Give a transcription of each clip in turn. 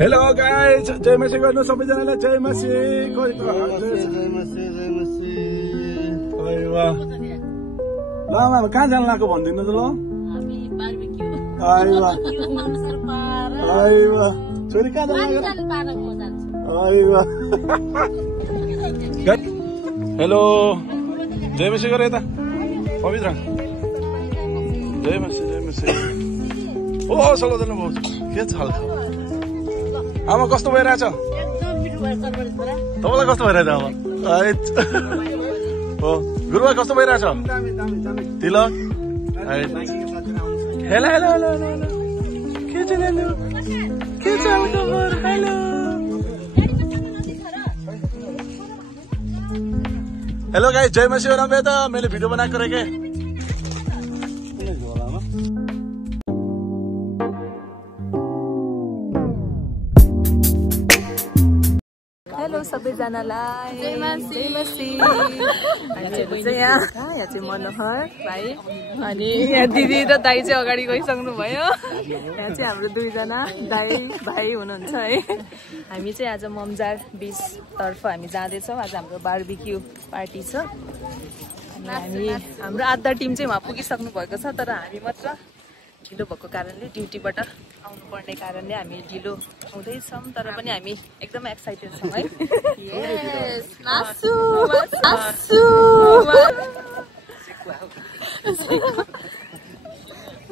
Hello guys, जय मसी गर्नु सबैजनालाई, जय मसी। कोही त ओइ वाह। ल मामा कहाँ जान लाग्यो भनिदिनु त ल। हामी बारबेक्यू। आइ वाह। आइ वाह। छोरी कहाँ जान लाग्यो? आइ वाह। हेलो जय मसी गरे त पवित्र। जय मसी जय मसी। ओ सलोजना बाबु के छ हाल? आमा कस्तो भइरहेछ? तपाईँलाई कस्तो भइरहेछ आमा? हो गुरुबा कस्तो भइरहेछ? तिलक हेलो हेलो हेलो हेलो के छ हेलो के छ खबर? हेलो हेलो गाइस, जय मसी हो रहा है। तो मैंने वीडियो बना कर रखे। हेलो सबैजनालाई जय मसी। हामीहरू चाहिँ यहाँ चाहिँ मनोहर भाइ अनि यहाँ दिदी र दाइ चाहिँ अगाडि गइसक्नु भयो। यहाँ चाहिँ हाम्रो दुईजना दाइ भाइ हुनुहुन्छ है। हामी चाहिँ आज ममजार बीच तर्फ हामी जाँदैछौँ। आज हाम्रो बारबेक्यू पार्टी छ अनि हाम्रो आधा टिम चाहिँ वहाँ पुगिसक्नु भएको छ, तर हामी मात्र ढिलो भएको कारणले ड्युटीबाट आउनुपर्ने कारणले हामी ढिलो हुँदैछौँ, तर पनि हामी एकदमै एक्साइटेड छौँ है।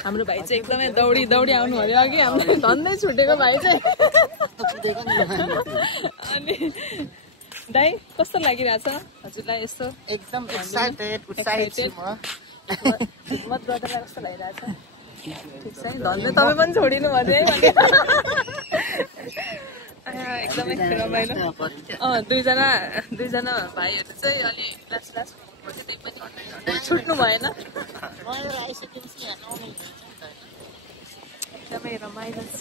हाम्रो भाइ चाहिँ एकदमै दौडी दौडी आउनु भयो अघि, हाम्रो धन्दै छुटेको भाइ चाहिँ। अनि दाइ कस्तो लागिरहेछ हजुरलाई? यस्तो एकदम एक्साइटेड उत्साहित छु म। ब्रदरलाई कस्तो लागिरहेछ? ठिक छ है, धन्दै तपाईँ पनि छोडिनु भयो है भने। एकदमै रमाइलो। दुईजना भाइहरू चाहिँ अलि लास्ट त्यही पनि छुट्नु भएन। एकदमै रमाइलो छ।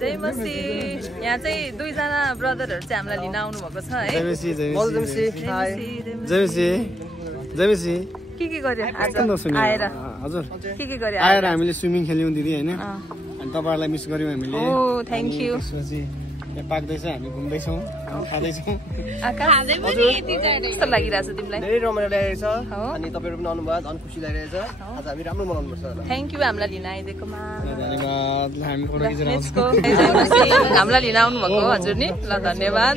जय मसी। यहाँ चाहिँ दुईजना ब्रदरहरू चाहिँ हामीलाई लिन आउनु भएको छ है। जय मसी। के गर्यो आज आएर? हजुर के गर्यो आएर हामीले स्विमिङ खेल्यौँ दिदी होइन, अनि तपाईँहरूलाई मिस गर्यौँ हामीले। ओ थ्याङ्क यू। त्यसपछि यहाँ पाक्दैछ, हामी घुम्दैछौँ, खाँदैछौँ। कस्तो लागिरहेछ तिमीलाई? धेरै रमाइलो लागिरहेछ अनि तपाईँहरू पनि आउनुभयो, झन् खुसी लागिरहेछ। आज हामी राम्रो मनाउनु पर्छ। थ्याङ्क यू हामीलाई लिन आइदिएकोमा। धन्यवाद। हामी फोटो खिचेर हामीलाई लिन आउनु भएको हजुर नि, ल धन्यवाद।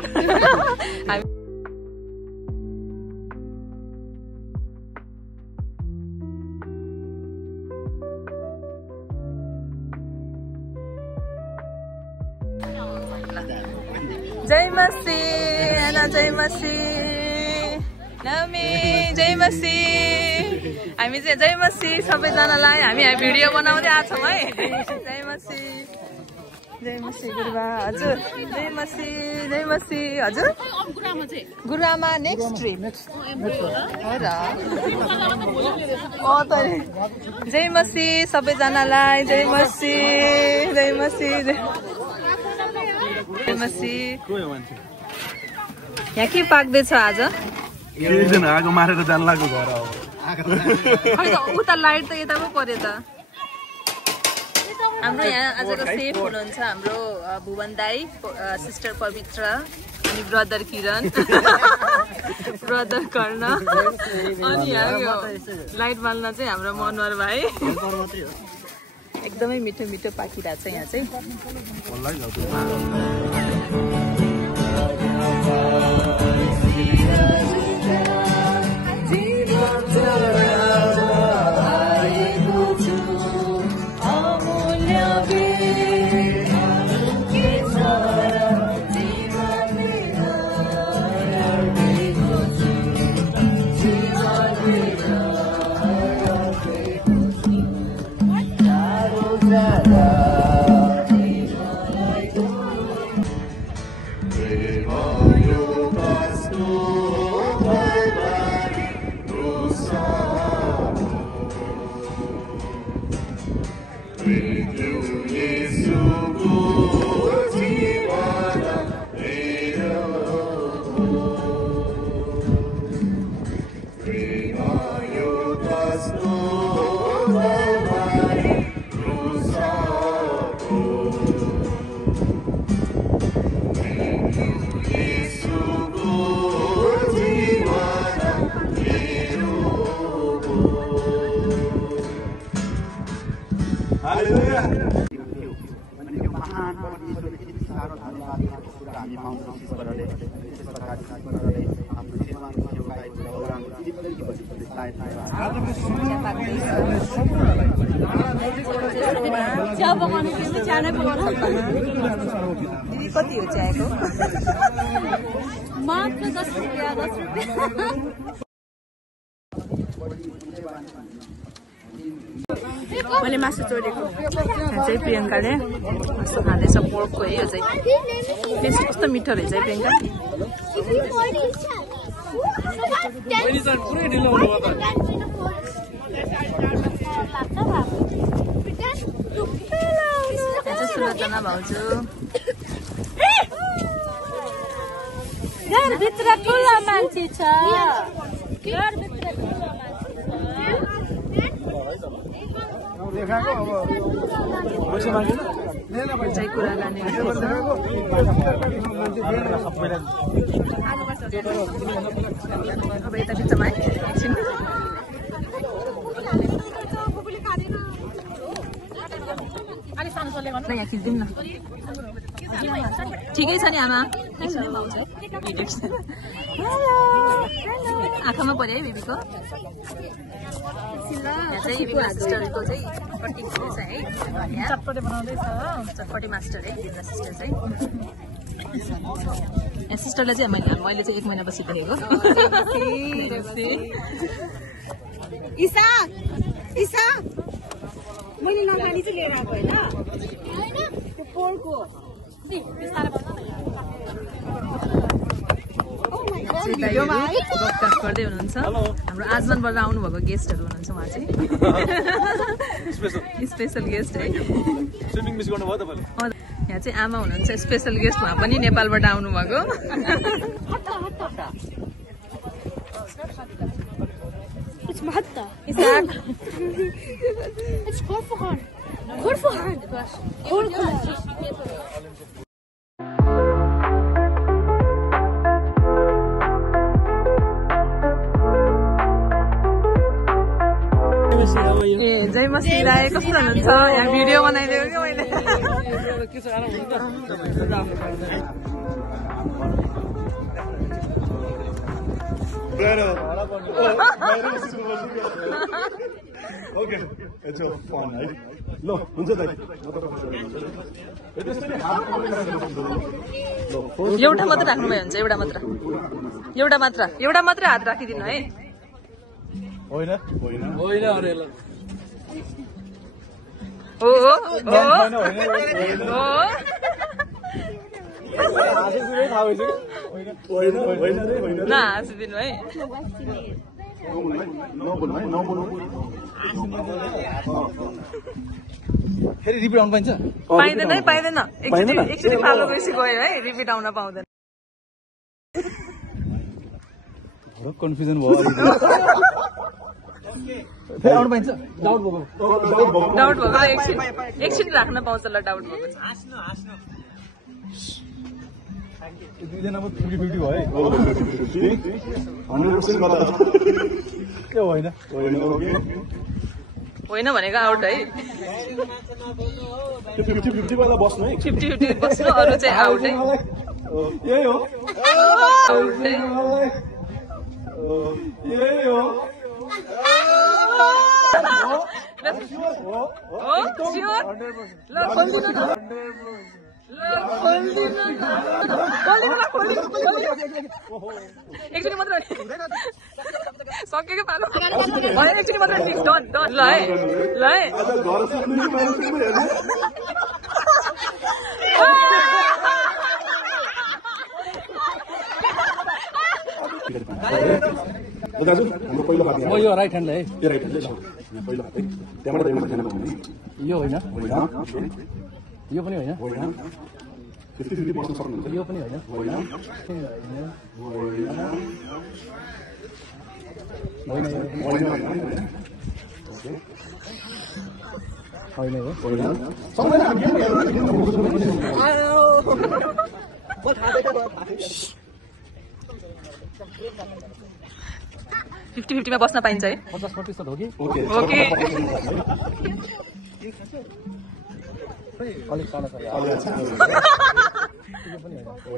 जय मसी एना, जय मसी नमी, जय मसी। हामी चाहिँ जय मसी सबैजनालाई हामी यहाँ भिडियो बनाउँदै आएको छौँ है। जय मसी जय मसी गुरुबा हजुर। जय मसी हजुर। गुरुआमा नेक्स्ट ट्रिप हो र। जय मसी सबैजनालाई, जय मसी जय मसी जय मसी। यहाँ के पाक्दैछ आज? आगो मारेर जान लाग्यो घर। उता लाइट त यता पो पर्यो त। हाम्रो यहाँ आजको सेफ हुनुहुन्छ हाम्रो भुवन दाई, सिस्टर पवित्र अनि ब्रदर किरण, ब्रदर कर्ण, अनि यहाँ यो लाइट बाल्न चाहिँ हाम्रो मनोहर भाइ। एकदमै मिठो मिठो पाकिरहेको छ यहाँ चाहिँ। With you, Jesus. दिदी कति हो चियाको मात्र 10 रुपियाँ 10 रुपियाँ मैले मासु चोरेको चाहिँ प्रियङ्काले मासु खाँदैछ पोर्कको है यो चाहिँ टेस्ट कस्तो मिठो रहेछ है प्रियङ्का सुलोचना भाउजू भित्र ठुलो मान्छे छ चाहिँ कुरा गर्ने अब यता बिचमा एकछिन यहाँ खिच्दिउँ न ठिकै छ नि आमा आँखामा पर्यो है बेबीको यहाँ चाहिँ बिमला सिस्टरको चाहिँ कटिङ हुँदैछ है चटपटे बनाउँदैछ चटपटे मास्टर है बिमला सिस्टर चाहिँ यहाँ सिस्टरलाई चाहिँ मैले चाहिँ 1 महिना पछि गरेको ईशा ईशा मैले नगानी चाहिँ लिएर आएको होइन त्यो पोलको ब्रोडकास्ट गर्दै हुनुहुन्छ हाम्रो आजमानबाट आउनुभएको गेस्टहरू हुनुहुन्छ उहाँ चाहिँ स्पेसल गेस्ट है यहाँ चाहिँ आमा हुनुहुन्छ स्पेसल गेस्ट उहाँ पनि नेपालबाट आउनुभएको ए जय मस्ती राय कस्तो हुनुहुन्छ यहाँ भिडियो बनाइदिएको कि मैले Okay, it's a fun, right? No, एउटा मात्र राख्नुभयो हुन्छ एउटा मात्र हात राखिदिनु है होइन हाँसिदिनु है फेरि रिपिट आउनु पाइन्छ पाइँदैन एकचोटि पालो बेसी गयो है रिपिट आउन पाउँदैन कन्फ्युजन भयो आउनु पाइन्छ डाउट भएको एकछिन राख्न पाउँछ ल डाउट भएको छ 2जना 50-50 भयो है 100% होइन भनेको आउट है 50-50 वाला बस्नु है 50-50 बस्नु अरु चाहिँ आउट है यही हो एकचोटि मात्र सकेको पालो एकचोटि मात्र डन ल है दाजु हाम्रो पहिलो हात म यो राइट ह्यान्ड है यो राइट ह्यान्ड पहिलो हात है त्यहाँबाट यो होइन यो पनि होइन 50-50 बस्न सक्नुहुन्छ यो पनि होइन फिफ्टी फिफ्टीमा बस्न पाइन्छ है 50% हो कि ओके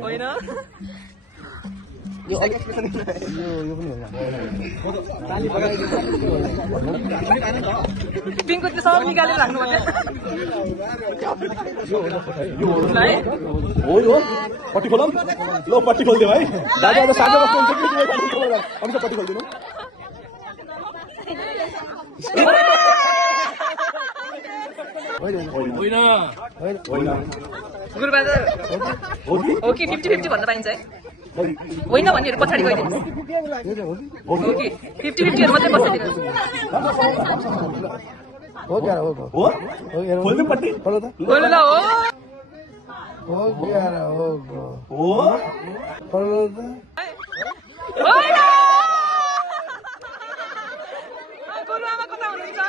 होइन यो एक्सप्रेसन यो पनि होला ताली बजाइदिनु पिङको त्यो सब निकालेर राख्नु पर्छ हो यो पट्टी खोलौँ ल पट्टी खोलिदियो है दाजु अब साझा बस्नु हुन्छ कि अब पट्टी खोलिदिनु होइन गुरुबहादुर हो कि 50-50 भन्न पाइन्छ है होइन भन्नेहरू पछाडि गइदिनु हो कि 50-50 मात्रै बसाइदिनु हो क्या हो हो खोल्नु पट्टी खोल्नु त बोल्नु ल हो क्या हो हो खोल्नु त होइन गुरुआमा कता हुनुहुन्छ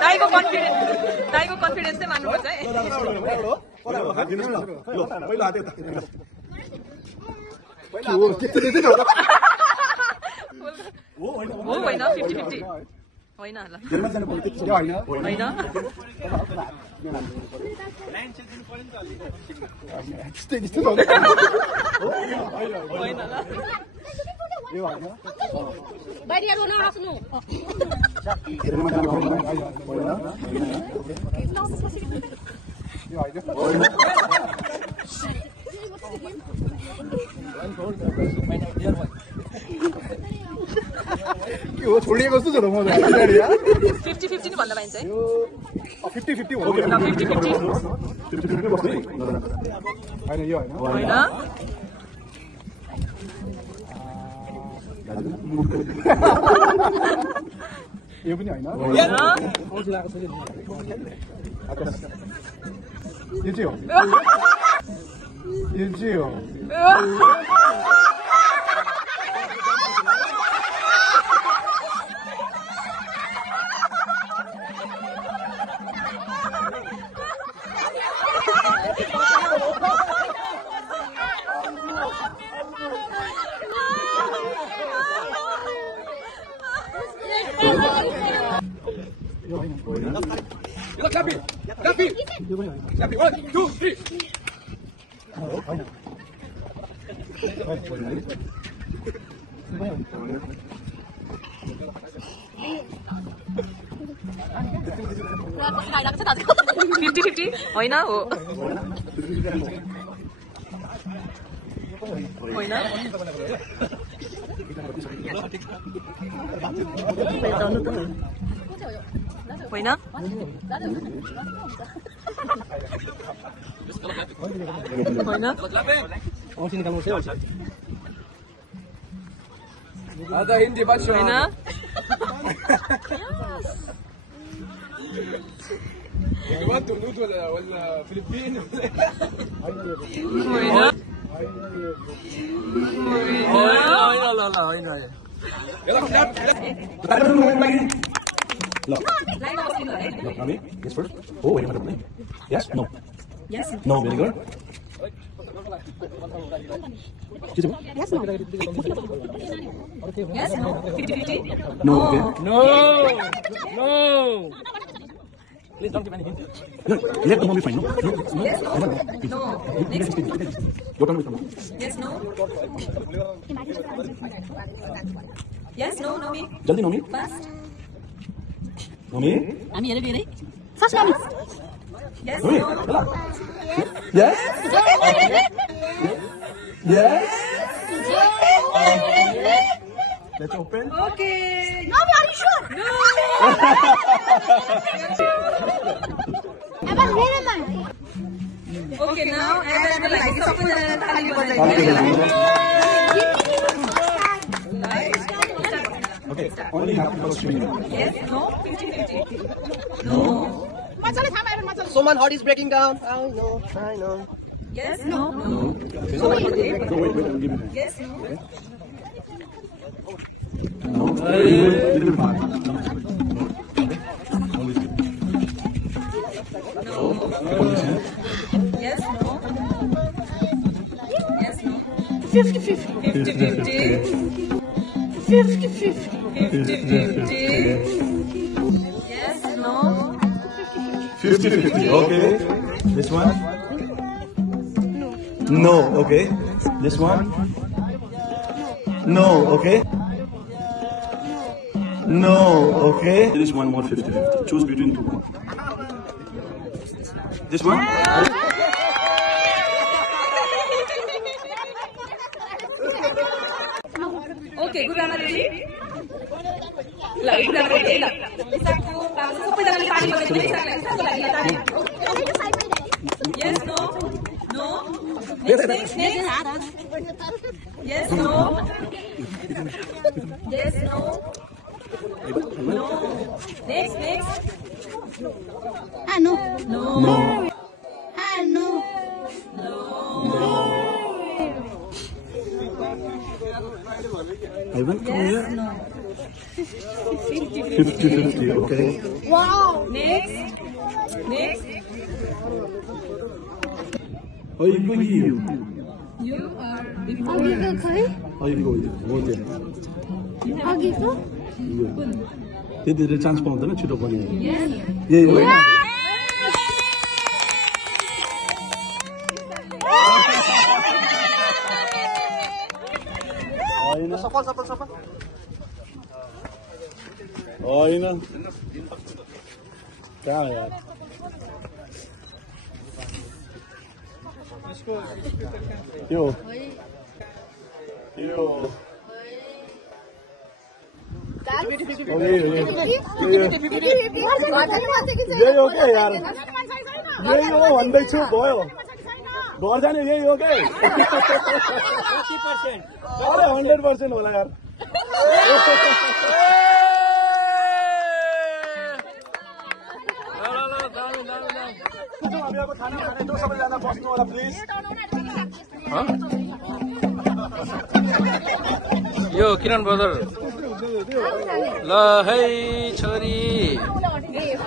दाइको कन्फिडेन्स चाहिँ मान्नुपर्छ है हो होइन 50-50 होइन होला होइन छोडिएको जस्तो छ त म 50-50 भन्न पाइन्छ है 50-50 हो 50-50 होइन यो होइन यो पनि होइन यो चाहिँ हो यो चाहिँ हो होइन हो होइन होइन ada hindi ba siya होइन want to noodle wala Filipino Yes, first. Oh, wait, yes, no. Yes. No, very good. Yes, no. Yes, no. 50-50. No, okay. no Please don't give any hint. No, let the moment fine. No, no, no. Yes, no. No. Next. Your turn will come. Yes, no. Yes, no, no me. Jaldi, no me. Fast. No me. हामी हेरे बेरै first नमी Yes, No me. no. Hala. Yes. Yes. Let's open. Okay. No, are you sure? No. Evan, where am I? Okay, now Evan will like सबैजना ताली बजाइदिनु Okay, only have to screen. Yes, no. 50-50. No. मजाले थाहा भएर मजाले Someone heart is breaking down. I know. Yes, no. No. No, wait, give me that. Yes, no. No. Little part. Yes, no. Yes, no. 50-50 50-50. 50-50 50-50. Yes, no. 50-50. 50-50. Okay. This one? No. Okay. This one? No. Okay. No. Okay. This one more 50-50. Choose between two. This one? Okay, good enough, ready? Good enough, ready? Yes, no, no. Next. Yes, no. Yes, no. No. Next. No. No. No. Ivan, come here. No. 50-50. Okay. Wow. Next. 어이구 이유. You are 아기가 거의? 어이구 뭐지? 아기가? त्यतिले chance पाउँदैन छिटो पनि yes. यही हो होइन सफल होइन कहाँ यार यो यही हो क्या यार यही हो भन्दैछु भयो घर जाने यही हो क्या 50%. अरे 100% होला यार सबैजना बस्नु होला प्लिज यो किरण ब्रदर ल है छोरी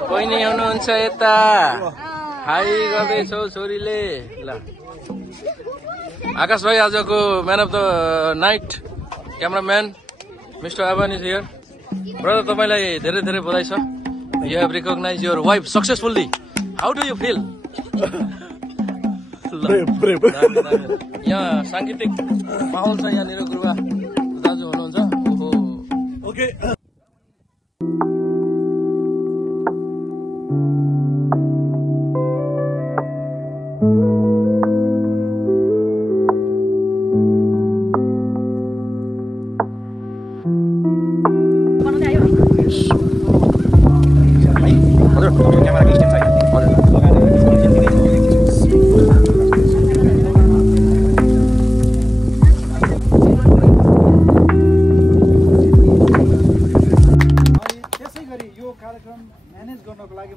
बहिनी हुनुहुन्छ यता हाई गर्दैछौ छोरीले ल आकाश भाइ आजको man of the night cameraman mister Aabhan is here brother तपाईलाई धेरै धेरै बधाई छ you have recognise your wife successfully how do you feel यहाँ सांगीतिक माहौल छ यहाँनिर गुरुबा दाजु हुनुहुन्छ ओहो ओके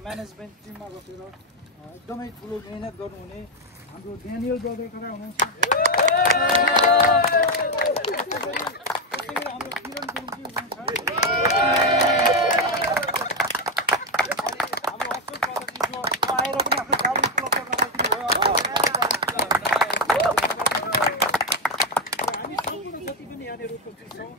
म्यानेजमेन्ट टिममा बसेर एकदमै ठुलो मेहनत गर्नुहुने हाम्रो ड्यानियल ब्रदर खडा हुनुहुन्छ हाम्रो किरण गुरुङजी हुनुहुन्छ हाम्रो अशोक ब्रदरजी जो आएर पनि आफ्नो गाडी उपलब्ध गराइदिनु भयो हामी सम्पूर्ण जति पनि यहाँनिर उपस्थित छौँ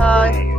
Hi.